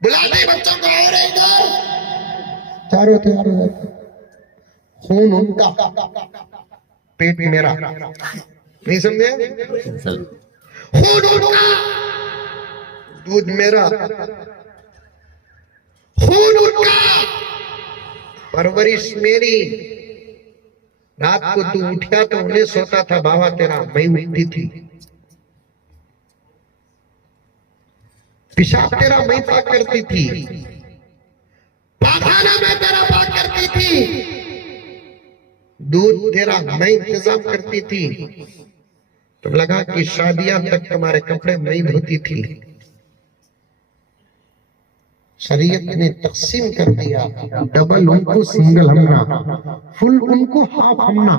बुलाते बच्चों को, आ रहे इधर। चारों तरफ खून उनका, पेट मेरा। नहीं समझे? खून उनका, दूध मेरा। खून उनका, परवरिश मेरी। रात को तू उठा तो उन्हें सोता था बाबा तेरा, मैं उठती थी। पेशाब तेरा मैं पाक करती थी, पाखाना में तेरा पाक करती थी, दूध तेरा मैं इंतजाम करती थी। तो लगा कि शादियां तक तुम्हारे कपड़े मैं धोती थी। शरीयत ने तकसीम कर दिया, डबल उनको सिंगल हमना, फुल उनको हाफ हमना।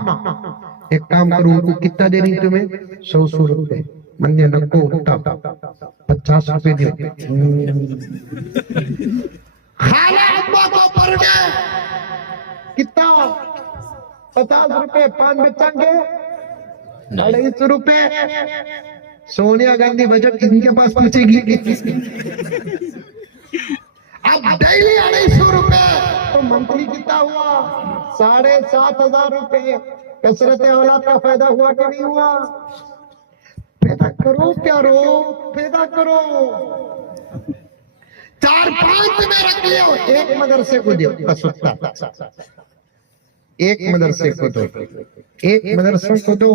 एक काम करूं, उनको कितना देनी तुम्हें? 100 रुपए। मंजे नको उल्टा 50 रुपए दे। खाला अम्मा को पड़ गए कितना? 50 रुपए। 5 बच्चा के 250 रुपए। सोनिया गांधी बजट इनके पास पहुंचेगी। अब डेली 250 रुपए तो मंथली कितना हुआ? 7,500 रुपए। कसरत औलाद का फायदा हुआ कि नहीं हुआ? पैदा करो प्यारो, पैदा करो। 4-5 में रख लियो, एक मदरसे को दियो। एक मदरसे को दो, एक मदरसों को दो।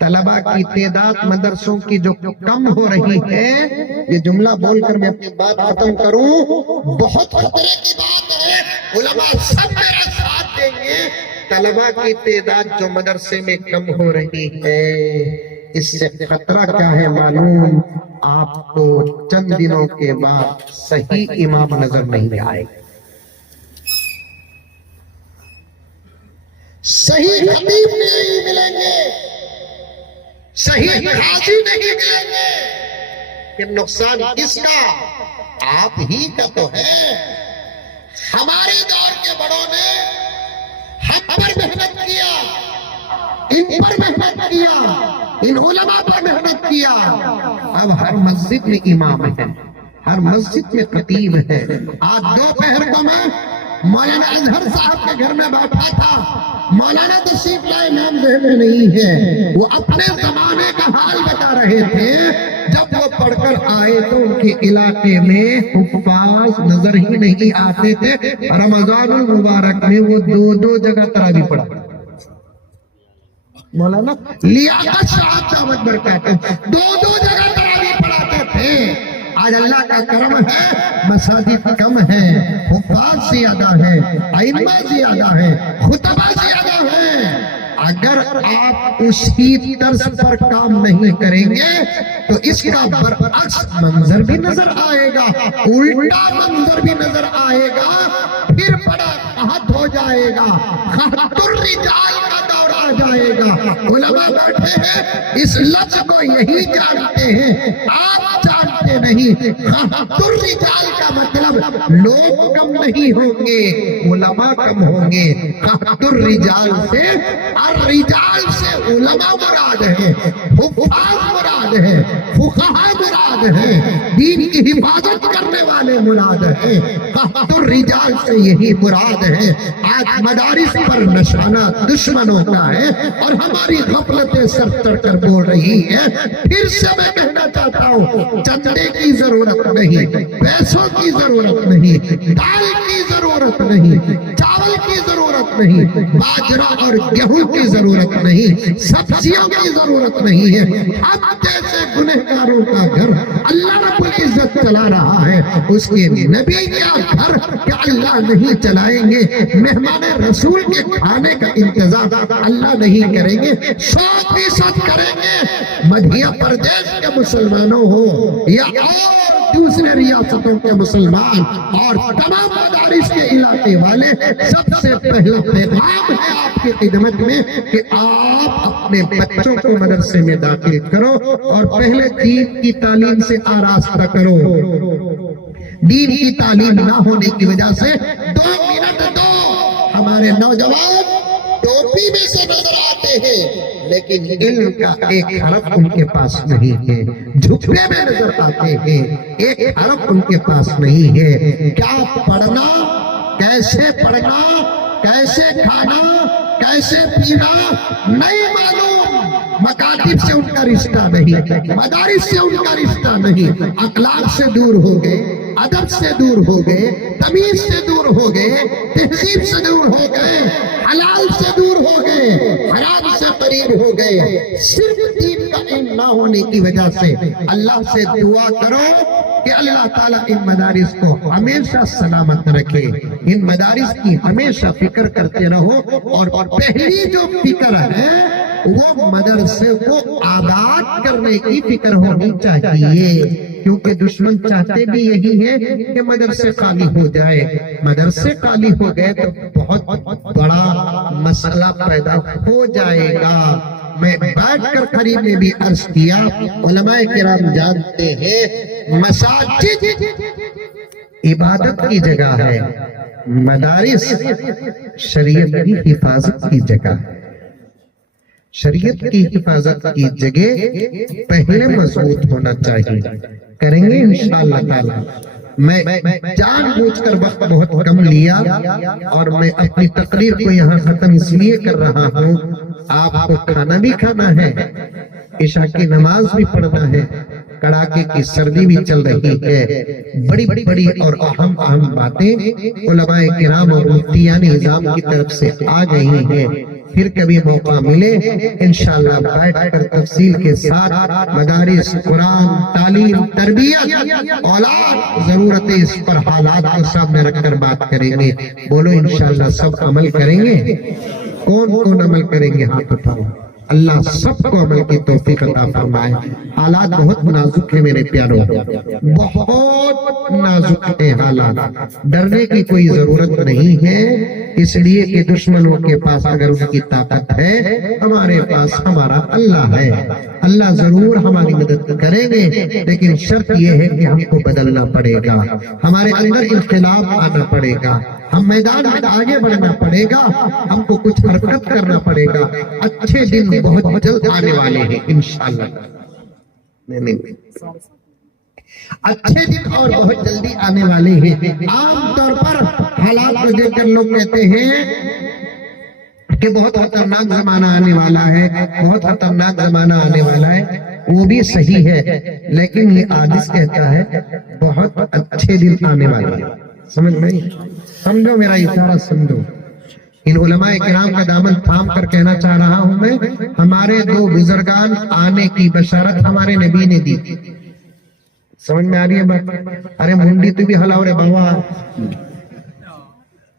तलबा की तादाद मदरसों की जो कम हो रही है, ये जुमला बोलकर मैं अपनी बात खत्म करूं, बहुत खतरे की बात है। उलमा सब मेरा साथ देंगे। तलबा की तादाद जो मदरसे में कम हो रही है, इससे खतरा क्या है मालूम? आपको चंद दिनों के बाद सही इमाम नजर नहीं आएगा, सही खतीब नहीं मिलेंगे, सही गाजी नहीं मिलेंगे। फिर नुकसान किसका? आप ही का तो है। हमारे दौर के बड़ों ने हम पर मेहनत किया, इन पर मेहनत किया, इन उलमा पर मेहनत किया। अब हर मस्जिद में इमाम है, हर मस्जिद में खतीब है। आज दोपहर को मैं मौलाना अजहर साहब के घर में बैठा था। मौलाना तशरीफ लाए, नाम देने नहीं है, वो अपने जमाने का हाल बता रहे थे। जब वो पढ़कर आए तो उनके इलाके में हुफ्फाज नजर ही नहीं आते थे। रमजानुल मुबारक में वो 2-2 जगह तरावी पढ़ा। मौलाना लियाकत साहब दावत बरकाते 2-2 जगह तरावी पढ़ाते थे। आज अल्लाह का करम है, मसाजिद कम है, हुफ्फाज ज्यादा है, अइम्मा ज्यादा है, खुतबा ज्यादा है। अगर आप उसकी तर्ज पर काम नहीं करेंगे तो इसका बरअक्स मंजर भी नजर आएगा, उल्टा मंजर भी नजर आएगा। फिर बड़ा कहत हो जाएगा, खतुर्रिजाल का दौर आ जाएगा। उलमा बैठे हैं, इस लफ्ज को यही जानते हैं, आप जानते नहीं। खतुर्रिजाल का मतलब लोग कम नहीं होंगे, उलमा कम होंगे। खतुर्रिजाल से रिजाल से उलमा मुराद है, हुफ्फाज मुराद है, फुक़हा मुराद है, दीन की हिफाजत करने वाले मुराद है। खतुर रिजाल से यही मुराद है। आज मदारिस पर निशाना दुश्मनों का है और हमारी गफलतें सर चढ़ कर बोल रही है। फिर से मैं कहना चाहता हूँ, चंदे की जरूरत नहीं, पैसों की जरूरत नहीं, दाल की जरूरत जरूरत नहीं, चावल की जरूरत नहीं, बाजरा और गेहूं की जरूरत नहीं, सब्जियों की जरूरत नहीं है। हम जैसे गुनहगारों का घर अल्लाह रब्बुल इज्जत चला रहा है, उसके नबी का घर क्या अल्लाह नहीं चलाएंगे? मेहमान रसूल के खाने का इंतजाम अल्लाह नहीं करेंगे? 100% करेंगे। मध्य प्रदेश के मुसलमानों हो या और दूसरे रियासतों के मुसलमान और तमाम मदारिस के इलाके वाले, सबसे पहला पैगाम है आपकी खिदमत में कि आप अपने बच्चों को मदरसे में दाखिल करो और पहले दीन की तालीम से आरास्ता करो। दीन की तालीम ना होने की वजह से 2 मिनट दो, हमारे नौजवान टोपी में से नजर आते हैं लेकिन इल्म का एक हरफ उनके पास नहीं है, झुकने में नजर आते हैं, एक हरफ उनके पास नहीं है। क्या पढ़ना, कैसे पढ़ना, कैसे खाना, कैसे पीना नहीं मालूम। मकातिब से उनका रिश्ता नहीं, मदारिस से उनका रिश्ता नहीं, अखलाक से दूर हो गए, अदब से दूर हो गए, तमीज से दूर हो गए, तहजीब से दूर हो गए, हलाल से दूर हो गए, हराम से करीब हो गए, सिर्फ दीन का इल्म ना होने की वजह से। अल्लाह से दुआ करो कि अल्लाह ताला इन मदारिस को हमेशा सलामत रखे, इन मदारिस की हमेशा फिक्र करते रहो। और पहली जो फिक्र है वो मदरसे को आबाद करने की फिक्र होनी चाहिए, क्योंकि दुश्मन चाहते भी यही है कि मदरसे खाली हो जाए। मदरसे खाली हो गए तो बहुत बड़ा मसला पैदा हो जाएगा। मैं बैठकर करीब में भी अर्ज किया, उलमाए किराम जानते हैं मसाजिद इबादत की जगह है, मदारिस शरीयत की हिफाजत की जगह है। शरीयत की हिफाजत की जगह पहले मजबूत होना चाहिए। करेंगे इंशाअल्लाह ताला। मैं जानबूझकर वक्त बहुत कम लिया और मैं अपनी तकरीर को यहाँ खत्म इसलिए कर रहा हूँ, आपको खाना भी खाना है, इशा की नमाज भी पढ़ना है, कड़ाके की सर्दी भी चल रही है। बड़ी बड़ी और अहम बातें उलमाए किराम और मुफ्तियान निजाम की तरफ से आ गई हैं। फिर कभी मौका मिले इंशाअल्लाह बैठकर तफसील के साथ मदारिस, कुरान, तालीम, तरबियत, औलाद, जरूरतें, इस पर हालात को सामने रखकर बात करेंगे। बोलो इंशाअल्लाह सब अमल करेंगे? कौन कौन अमल करेंगे? हाथ उठाओ। अल्लाह सबको अमल की तौफीक अता फरमाए। हालात बहुत नाजुक है मेरे प्यारों, बहुत नाजुक है हालात। डरने की कोई जरूरत नहीं है, इसलिए कि दुश्मनों के पास अगर उनकी ताकत है, हमारे पास हमारा अल्लाह है। अल्लाह जरूर हमारी मदद करेंगे, लेकिन शर्त यह है कि हमको बदलना पड़ेगा, हमारे अंदर इख्तिलाफ आना पड़ेगा, हम मैदान में आगे बढ़ना पड़ेगा, हमको कुछ हरकत करना पड़ेगा। अच्छे दिन बहुत जल्द आने वाले हैं इंशाअल्लाह। नहीं, अच्छे दिन और बहुत जल्दी आने वाले हैं। आमतौर पर हालात को देखकर लोग कहते हैं कि बहुत खतरनाक जमाना आने वाला है, बहुत खतरनाक जमाना आने वाला है। वो भी सही है, लेकिन ये आदिस कहता है बहुत अच्छे दिन आने वाले हैं। समझ में? समझो मेरा इशारा, समझो। इन उलमाए किराम का दामन थाम कर कहना चाह रहा हूं मैं, हमारे 2 बुजुर्गान आने की बशारत हमारे नबी ने दी। समझ में आ रही है बात? अरे मुंडी तू भी हलाओ रे बाबा।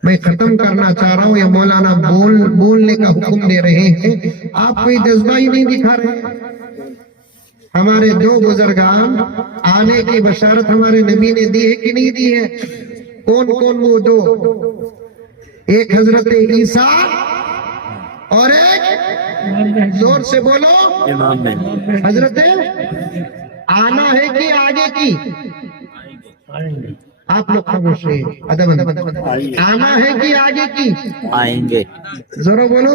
मैं खत्म करना चाह रहा हूँ, या मौलाना बोलने का हुक्म दे रहे हैं, आप कोई जज्बा ही नहीं दिखा रहे। हमारे 2 बुजुर्गान आने की बशारत हमारे नबी ने दी है कि नहीं दी है? कौन कौन वो 2? एक हजरत ईसा और एक, जोर से बोलो, हजरत आना है कि आगे की? आप लोग खामोश रहिए, अदब। आना है कि आगे की? आएंगे। जरा बोलो,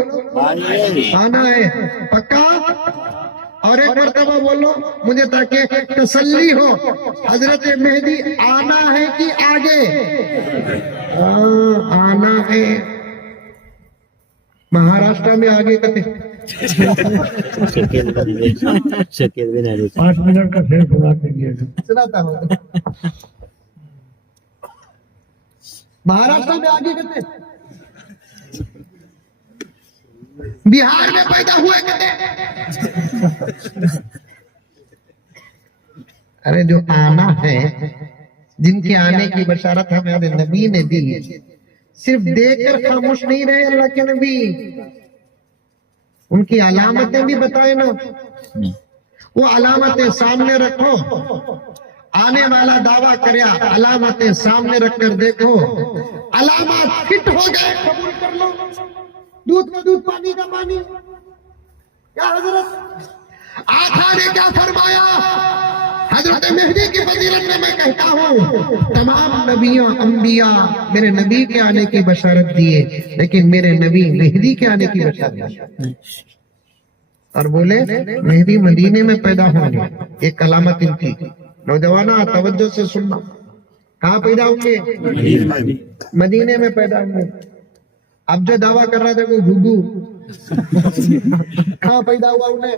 आना है पक्का? और एक मरतबा बोलो मुझे ताकि तसल्ली हो, हजरत मेहदी आना है कि आगे? आना है। महाराष्ट्र में आगे कहते 5 मिनट का शेर सुनाता हूँ। महाराष्ट्र में आगे कहते, बिहार में पैदा हुए कहते। अरे जो आना है, जिनके आने की बशारत हमारे नबी ने दी, सिर्फ देकर खामोश नहीं रहे अल्लाह के नबी, उनकी अलामतें भी बताए ना। वो अलामतें सामने रखो, आने वाला दावा करे, अलामतें सामने रखकर देखो, अलामत फिट हो गए कबूल कर लो। दूध का दूध, पानी का पानी। क्या हजरत आका ने क्या फरमाया? हजरत मेहदी की फजीलत में मैं कहता हूँ, तमाम नबियों अंबिया मेरे नबी के आने की बशारत दिए, लेकिन मेरे नबी मेहदी के आने की बशारत और बोले मेहदी मदीने में पैदा होंगे। एक अलामत इनकी। नौजवाना तवज्जो से सुनना, कहाँ पैदा होंगे? मदीने में पैदा होंगे। अब जो दावा कर रहा था वो घुघू, कहाँ पैदा हुआ उन्हें?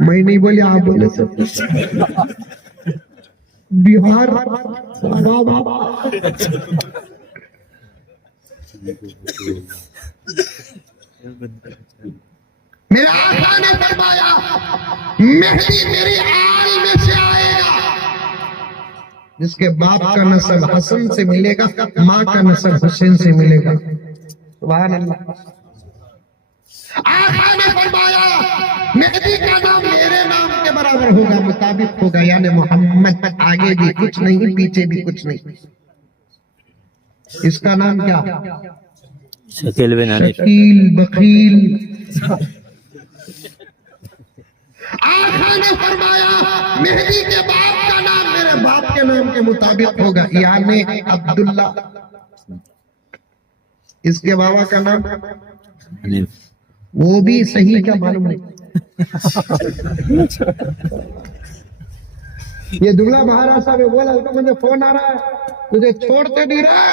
मैं नहीं बोले, आप बोले सब। बिहार। मेरे आका ने फरमाया मेहदी मेरी आल में से आएगा, जिसके बाप का नस्ब हसन से मिलेगा, माँ का नस्ब हुसैन से मिलेगा। सुभान अल्लाह। आका ने फरमाया मेहदी का नाम मेरे नाम के बराबर होगा, मुताबिक होगा, यानी मोहम्मद। आगे भी कुछ नहीं, पीछे भी कुछ नहीं। इसका नाम क्या? शकील बकील। आका ने फरमाया मेहदी के बाप का नाम मेरे बाप के नाम के मुताबिक होगा, यानी अब्दुल्ला। इसके बाबा का नाम वो भी सही क्या मालूम नहीं। ये दुबला महाराष्ट्र में बोला तो मुझे फोन आ रहा है, तुझे छोड़ते नहीं रहा।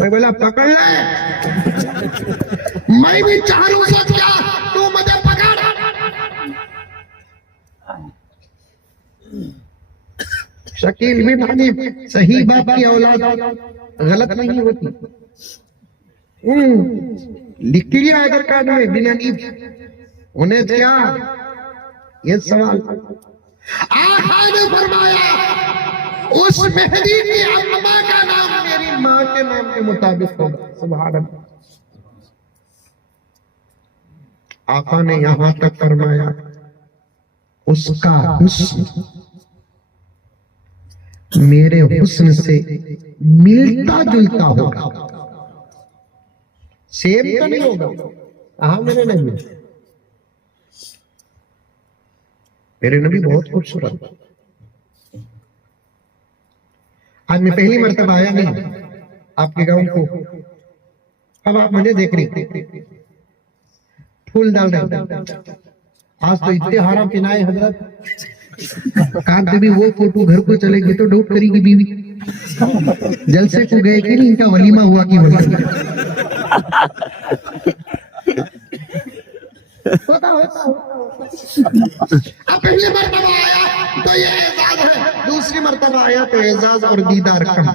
मैं बोला पकड़ ले, मैं भी चालू सोच गया, तू मुझे पकड़। शकील बिन हनीफ, सही बाप की औलाद गलत नहीं होती। लिख लिया आधार कार्ड में बिन हनीफ, उन्हें क्या ये सवाल? आका ने फरमाया उस मेहदी की अम्मा का नाम मेरी माँ के नाम के मुताबिक होगा। सुभान अल्लाह। आका ने यहां तक फरमाया उसका हुस्न मेरे हुस्न से मिलता जुलता होगा, सेम तो नहीं होगा। हाँ मेरे नबी बहुत खूबसूरत। आज मैं पहली मर्तबा आया नहीं आपके गांव को, अब आप मुझे देख रही, फूल डाल रहे। आज तो इतने हारा पिनाए हजरत, कहा भी वो फोटो घर को चलेगी तो डाउट करेगी बीवी, जलसे को गए कि नहीं, इनका वलीमा हुआ कि होता अब पहली मर्तबा आया तो ये एजाज है, दूसरी मर्तबा आया तो एजाज और दीदार कम,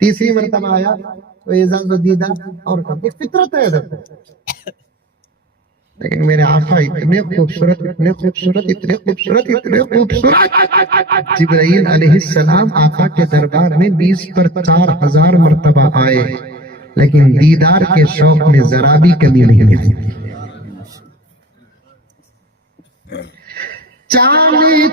तीसरी मर्तबा आया तो एजाज और दीदार और कम। एक फितरत है इधर। लेकिन मेरे आका इतने खूबसूरत, इतने खूबसूरत, इतने खूबसूरत, इतने खूबसूरत। जिब्राइल अलैहिस्सलाम आका के दरबार में 20 पर 4000 मर्तबा आए, लेकिन दीदार के शौक में जरा भी कमी नहीं आई। चांदी